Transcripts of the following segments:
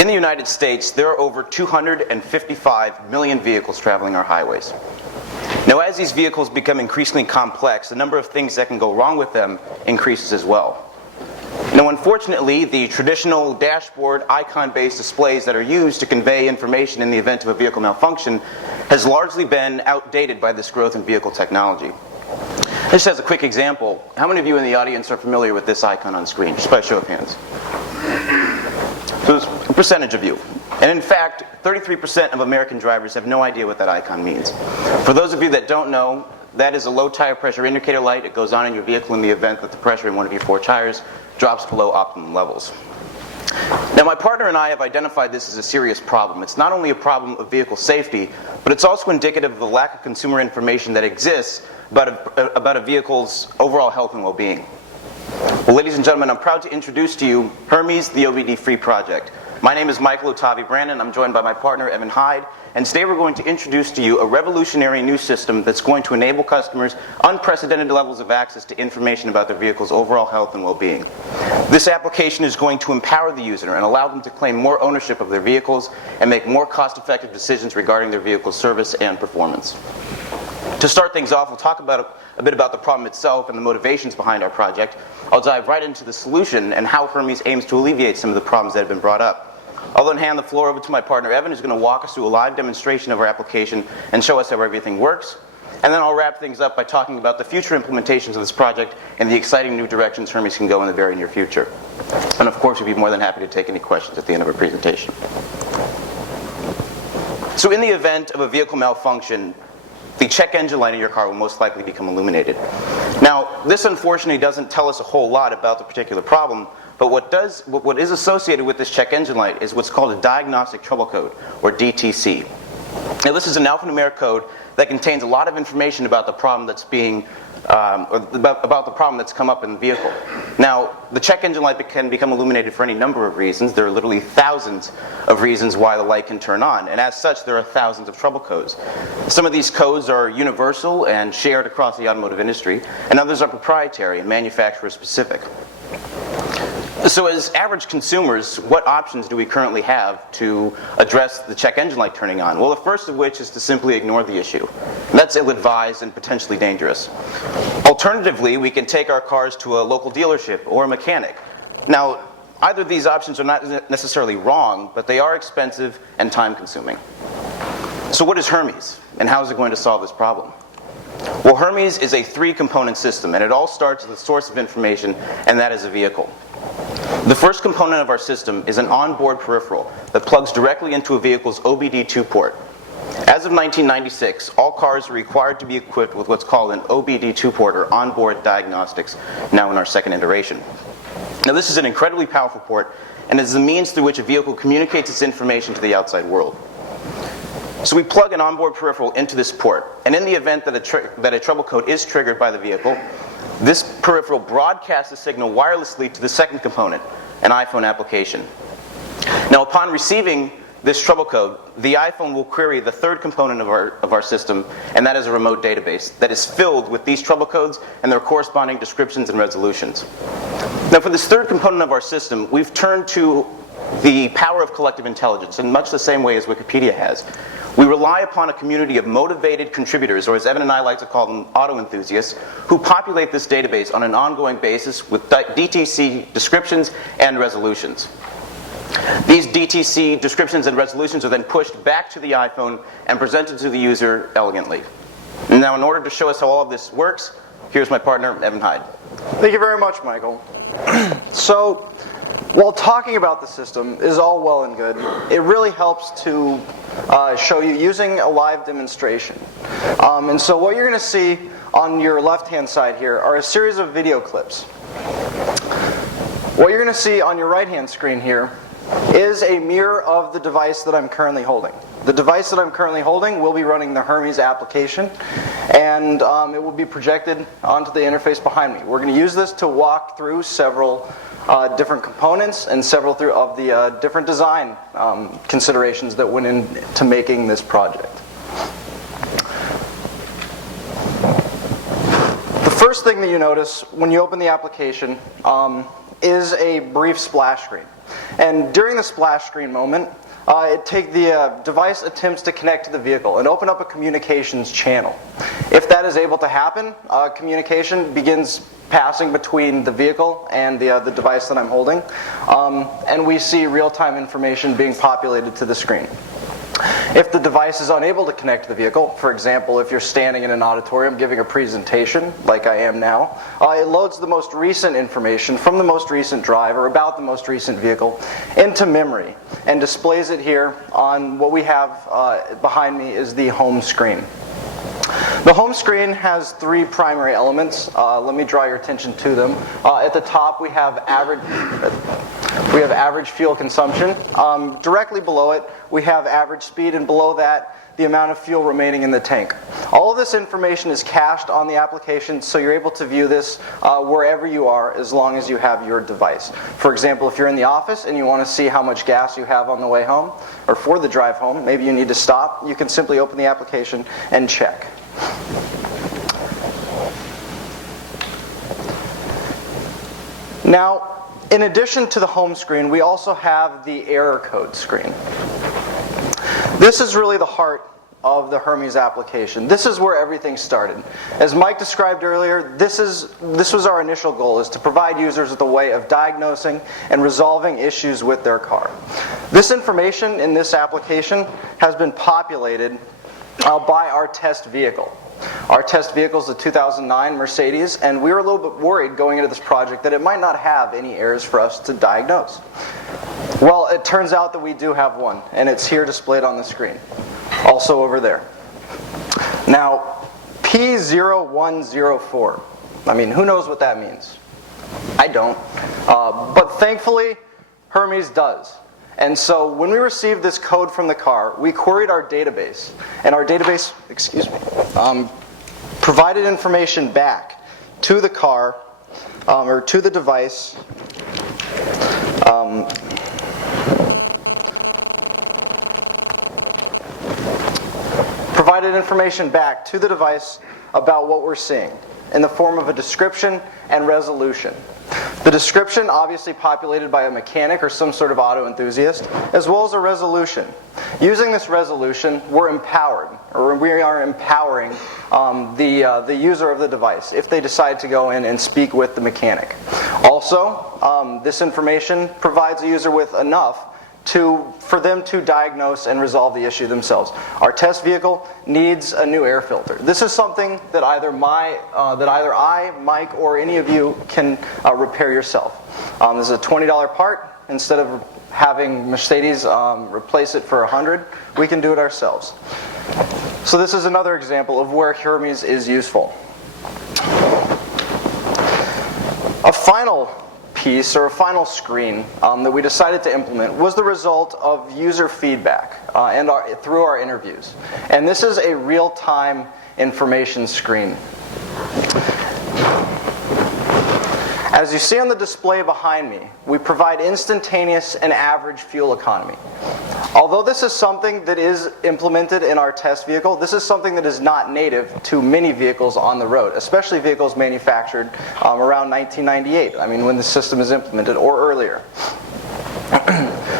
In the United States, there are over 255 million vehicles traveling our highways. Now, as these vehicles become increasingly complex, the number of things that can go wrong with them increases as well. Now, unfortunately, the traditional dashboard icon-based displays that are used to convey information in the event of a vehicle malfunction has largely been outdated by this growth in vehicle technology. Just as a quick example, how many of you in the audience are familiar with this icon on screen? Just by a show of hands. So it's a percentage of you. And in fact, 33% of American drivers have no idea what that icon means. For those of you that don't know, that is a low tire pressure indicator light. It goes on in your vehicle in the event that the pressure in one of your 4 tires drops below optimum levels. Now, my partner and I have identified this as a serious problem. It's not only a problem of vehicle safety, but it's also indicative of the lack of consumer information that exists about a vehicle's overall health and well-being. Well, ladies and gentlemen, I'm proud to introduce to you Hermes, the OBD-free project. My name is Michael Ottavi-Brannon. I'm joined by my partner, Evan Hyde, and today we're going to introduce to you a revolutionary new system that's going to enable customers unprecedented levels of access to information about their vehicle's overall health and well-being. This application is going to empower the user and allow them to claim more ownership of their vehicles and make more cost-effective decisions regarding their vehicle's service and performance. To start things off, we'll talk a bit about the problem itself and the motivations behind our project. I'll dive right into the solution and how Hermes aims to alleviate some of the problems that have been brought up. I'll then hand the floor over to my partner Evan, who's going to walk us through a live demonstration of our application and show us how everything works. And then I'll wrap things up by talking about the future implementations of this project and the exciting new directions Hermes can go in the very near future. And of course, we'd be more than happy to take any questions at the end of our presentation. So in the event of a vehicle malfunction, the check engine light in your car will most likely become illuminated. Now, this unfortunately doesn't tell us a whole lot about the particular problem, but what is associated with this check engine light is what's called a diagnostic trouble code, or DTC. Now, this is an alphanumeric code that contains a lot of information about the problem that's about the problem that's come up in the vehicle. Now, the check engine light can become illuminated for any number of reasons. There are literally thousands of reasons why the light can turn on, and as such, there are thousands of trouble codes. Some of these codes are universal and shared across the automotive industry, and others are proprietary and manufacturer specific. So as average consumers, what options do we currently have to address the check engine light turning on? Well, the first of which is to simply ignore the issue. That's ill-advised and potentially dangerous. Alternatively, we can take our cars to a local dealership or a mechanic. Now, either of these options are not necessarily wrong, but they are expensive and time-consuming. So what is Hermes, and how is it going to solve this problem? Well, Hermes is a 3-component system, and it all starts with a source of information, and that is a vehicle. The first component of our system is an onboard peripheral that plugs directly into a vehicle's OBD2 port. As of 1996, all cars are required to be equipped with what's called an OBD2 port, or onboard diagnostics, now in our second iteration. Now, this is an incredibly powerful port, and is the means through which a vehicle communicates its information to the outside world. So we plug an onboard peripheral into this port, and in the event that a trouble code is triggered by the vehicle, this peripheral broadcasts the signal wirelessly to the second component, an iPhone application. Now, upon receiving this trouble code, the iPhone will query the third component of our system, and that is a remote database that is filled with these trouble codes and their corresponding descriptions and resolutions. Now, for this third component of our system, we've turned to the power of collective intelligence in much the same way as Wikipedia has. We rely upon a community of motivated contributors, or as Evan and I like to call them, auto enthusiasts, who populate this database on an ongoing basis with DTC descriptions and resolutions. These DTC descriptions and resolutions are then pushed back to the iPhone and presented to the user elegantly. Now, in order to show us how all of this works, here's my partner, Evan Hyde. Thank you very much, Michael. So, while talking about the system is all well and good, it really helps to show you using a live demonstration. And so what you're going to see on your left-hand side here are a series of video clips. What you're going to see on your right-hand screen here is a mirror of the device that I'm currently holding. The device that I'm currently holding will be running the Hermes application, and it will be projected onto the interface behind me. We're going to use this to walk through several different components and several of the different design considerations that went into making this project. The first thing that you notice when you open the application is a brief splash screen. And during the splash screen moment, the device attempts to connect to the vehicle and open up a communications channel. If that is able to happen, communication begins passing between the vehicle and the device that I'm holding, and we see real-time information being populated to the screen. If the device is unable to connect to the vehicle, for example, if you're standing in an auditorium giving a presentation, like I am now, it loads the most recent information from the most recent drive or about the most recent vehicle into memory and displays it here on what we have behind me is the home screen. The home screen has three primary elements. Let me draw your attention to them. At the top we have average fuel consumption. Directly below it we have average speed, and below that the amount of fuel remaining in the tank. All of this information is cached on the application, so you're able to view this wherever you are as long as you have your device. For example, if you're in the office and you want to see how much gas you have on the way home or for the drive home, maybe you need to stop, you can simply open the application and check. Now, in addition to the home screen, we also have the error code screen. This is really the heart of the Hermes application. This is where everything started. As Mike described earlier, this was our initial goal, is to provide users with a way of diagnosing and resolving issues with their car. This information in this application has been populated by our test vehicle. Our test vehicle is a 2009 Mercedes, and we were a little bit worried going into this project that it might not have any errors for us to diagnose. Well, it turns out that we do have one, and it's here displayed on the screen. Also over there. Now, P0104. I mean, who knows what that means? I don't. But thankfully, Hermes does. And so when we received this code from the car, we queried our database. And our database, provided information back to the car, or to the device, provided information back to the device about what we're seeing in the form of a description and resolution. The description obviously populated by a mechanic or some sort of auto enthusiast, as well as a resolution. Using this resolution, we are empowering the user of the device if they decide to go in and speak with the mechanic. Also, this information provides the user with enough for them to diagnose and resolve the issue themselves. Our test vehicle needs a new air filter. This is something that either I, Mike, or any of you can repair yourself. This is a $20 part. Instead of having Mercedes replace it for $100, we can do it ourselves. So this is another example of where Hermes is useful. A final piece, or a final screen that we decided to implement was the result of user feedback through our interviews. And this is a real-time information screen. As you see on the display behind me, we provide instantaneous and average fuel economy. Although this is something that is implemented in our test vehicle, this is something that is not native to many vehicles on the road, especially vehicles manufactured around 1998, I mean when the system is implemented, or earlier.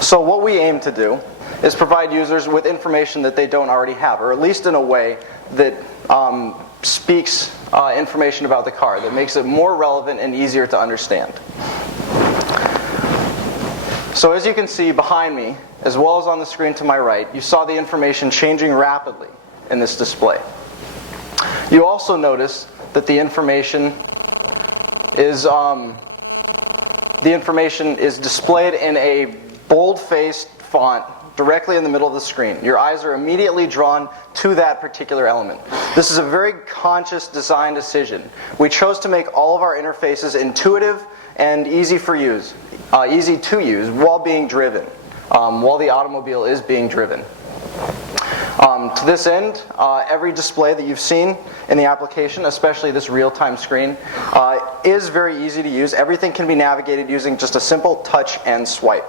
So what we aim to do is provide users with information that they don't already have, or at least in a way that speaks information about the car, that makes it more relevant and easier to understand. So as you can see behind me, as well as on the screen to my right, you saw the information changing rapidly in this display. You also notice that the information is displayed in a bold-faced font directly in the middle of the screen. Your eyes are immediately drawn to that particular element. This is a very conscious design decision. We chose to make all of our interfaces intuitive and easy to use while being driven, while the automobile is being driven. To this end, every display that you've seen in the application, especially this real-time screen, is very easy to use. Everything can be navigated using just a simple touch and swipe.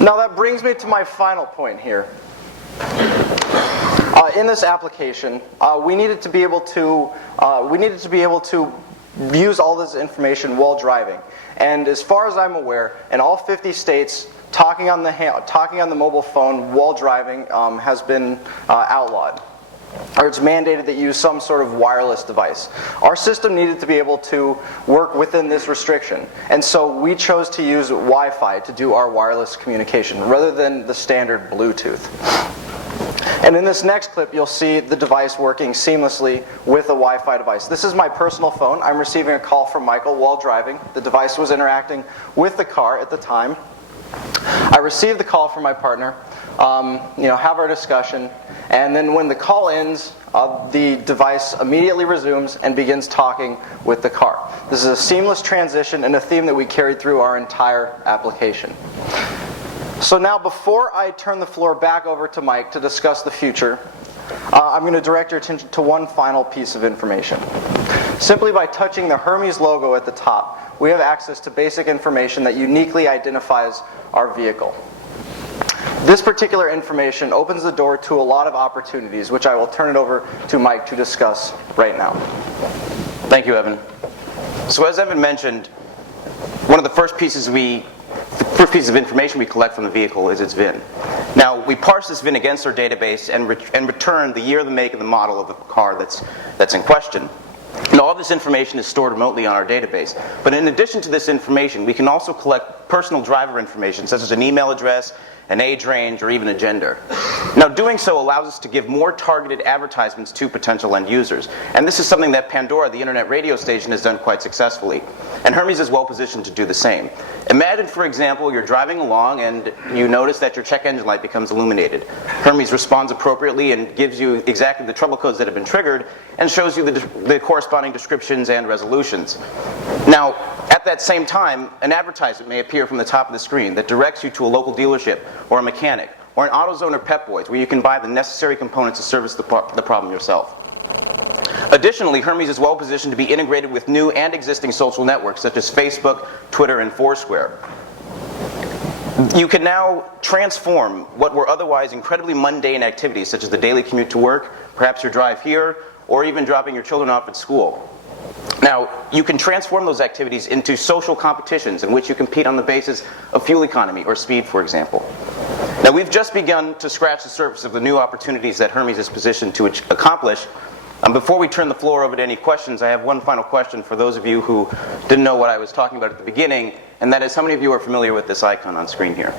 Now that brings me to my final point here. In this application, we needed to be able to use all this information while driving. And as far as I'm aware, in all 50 states, talking on the mobile phone while driving has been outlawed. Or it's mandated that you use some sort of wireless device. Our system needed to be able to work within this restriction, and so we chose to use Wi-Fi to do our wireless communication rather than the standard Bluetooth. And in this next clip, you'll see the device working seamlessly with a Wi-Fi device. This is my personal phone. I'm receiving a call from Michael while driving. The device was interacting with the car at the time. I received the call from my partner, have our discussion, and then when the call ends, the device immediately resumes and begins talking with the car. This is a seamless transition and a theme that we carried through our entire application. So now, before I turn the floor back over to Mike to discuss the future, I'm going to direct your attention to one final piece of information. Simply by touching the Hermes logo at the top, we have access to basic information that uniquely identifies our vehicle. This particular information opens the door to a lot of opportunities, which I will turn it over to Mike to discuss right now. Thank you, Evan. So as Evan mentioned, one of the first pieces of information we collect from the vehicle is its VIN. Now, we parse this VIN against our database and return the year, the make, and the model of the car that's in question. And all this information is stored remotely on our database. But in addition to this information, we can also collect personal driver information, such as an email address, an age range, or even a gender. Now, doing so allows us to give more targeted advertisements to potential end users. And this is something that Pandora, the internet radio station, has done quite successfully. And Hermes is well positioned to do the same. Imagine, for example, you're driving along and you notice that your check engine light becomes illuminated. Hermes responds appropriately and gives you exactly the trouble codes that have been triggered and shows you the corresponding descriptions and resolutions. Now, at that same time, an advertisement may appear from the top of the screen that directs you to a local dealership or a mechanic or an AutoZone or Pep Boys where you can buy the necessary components to service the problem yourself. Additionally, Hermes is well positioned to be integrated with new and existing social networks such as Facebook, Twitter, and Foursquare. You can now transform what were otherwise incredibly mundane activities such as the daily commute to work, perhaps your drive here, or even dropping your children off at school. Now, you can transform those activities into social competitions in which you compete on the basis of fuel economy or speed, for example. Now, we've just begun to scratch the surface of the new opportunities that Hermes is positioned to accomplish. Before we turn the floor over to any questions, I have one final question for those of you who didn't know what I was talking about at the beginning, and that is, how many of you are familiar with this icon on screen here?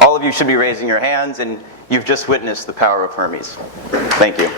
All of you should be raising your hands, and you've just witnessed the power of Hermes. Thank you.